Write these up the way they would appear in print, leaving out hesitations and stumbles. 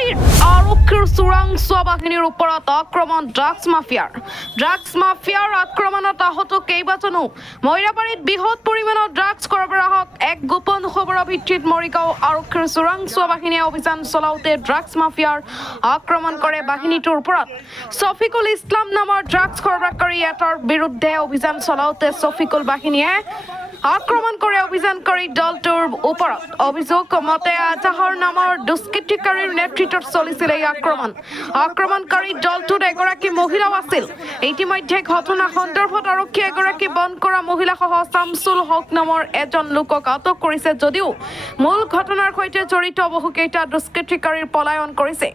মইৰাবাৰীৰ আৰক্ষীৰ চোৰাংচোৱা বাহিনীৰ ওপৰত আক্ৰমণ ড্ৰাগছ মাফিয়াৰ আক্ৰমণত আহত কেইবাজনো মইৰাবাৰীত বৃহৎ পৰিমাণৰ ড্ৰাগছ সৰবৰাহক এক গোপন খবৰৰ ভিত্তিত মৰিগাঁও আৰক্ষীৰ চোৰাংচোৱা বাহিনীয়ে অভিযান চলাওঁতে ড্ৰাগছ মাফিয়াৰ আক্ৰমণ কৰে বাহিনীটোৰ ওপৰত শফিকুল ইছলাম নামৰ ড্ৰাগছ সৰবৰাহকাৰী এটাৰ বিৰুদ্ধে অভিযান চলাওঁতে শফিকুল বাহিনীয়ে আক্ৰমণ কৰে অভিযানকাৰী দলটোৰ ওপৰত অভিযোগ মতে আজহাৰ নামৰ দুষ্কৃতিকাৰীৰ নেতৃত্বত চলিছিল এই আক্ৰমণকাৰী দলটোত এগৰাকী মহিলাও আছিল ইতিমধ্যে ঘটনা সন্দৰ্ভত আৰক্ষীয়ে এগৰাকী বন্ধ কৰা মহিলাসহ শামছুল হক নামৰ এজন লোকক আটক কৰিছে যদিও মূল ঘটনাৰ সৈতে জড়িত বহুকেইটা দুষ্কৃতিকাৰীৰ পলায়ন কৰিছে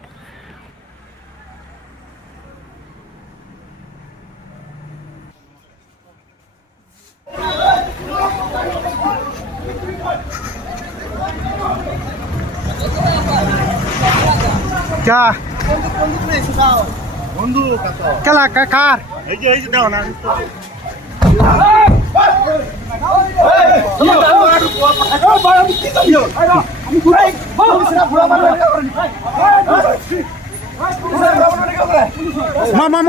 क्या বন্ধু क्या लगा कार এই যে দাও না मैं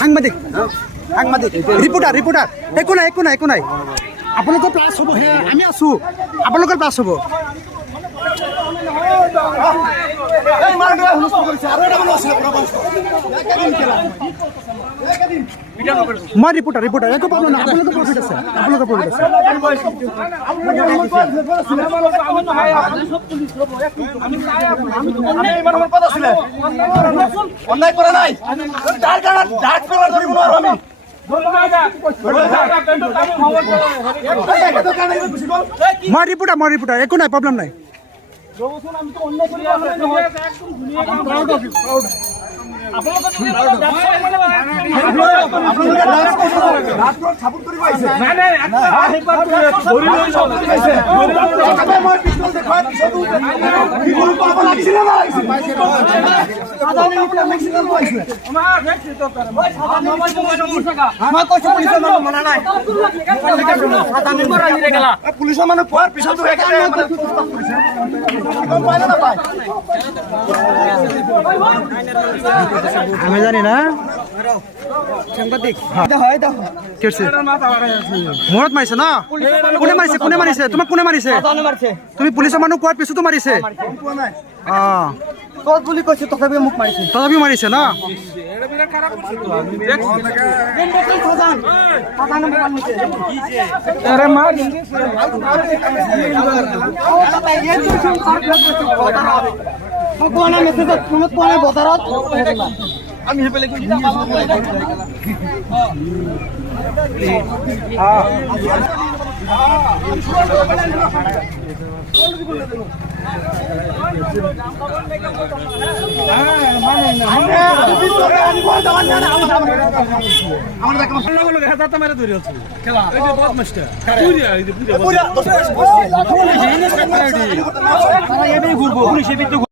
সাংবাদিক ৰিপৰ্টাৰ একো নাই আপোনালোকৰ প্লাছ হ'ব হে আমি আছো আপোনালোকৰ প্লাছ হ'ব মই ৰিপৰ্টাৰ একো পাব না আপোনালোকৰ প্ৰফিট আছে অন্যায় কৰা নাই তাৰ কাৰণে ডাক পেলাৰ ধৰিব নোৱাৰো আমি মই ৰিপৰ্টাৰ একো নাই প্ৰব্লেম নাই পুলিচৰ মানুহ পোৱাৰ পিছতো আমি জানি না সাংবাদিক মূৰত মাৰিছে ন কোনে মাৰিছে তোমাক কোনে মাৰিছে তুমি পুলিচৰ মানুহ কোৱাৰ পিছতো মাৰিছে বুলি কৈছে তথাপি মোক মাৰিছে তথাপিও মাৰিছে ন বজাৰত আমি সেইফালে আমার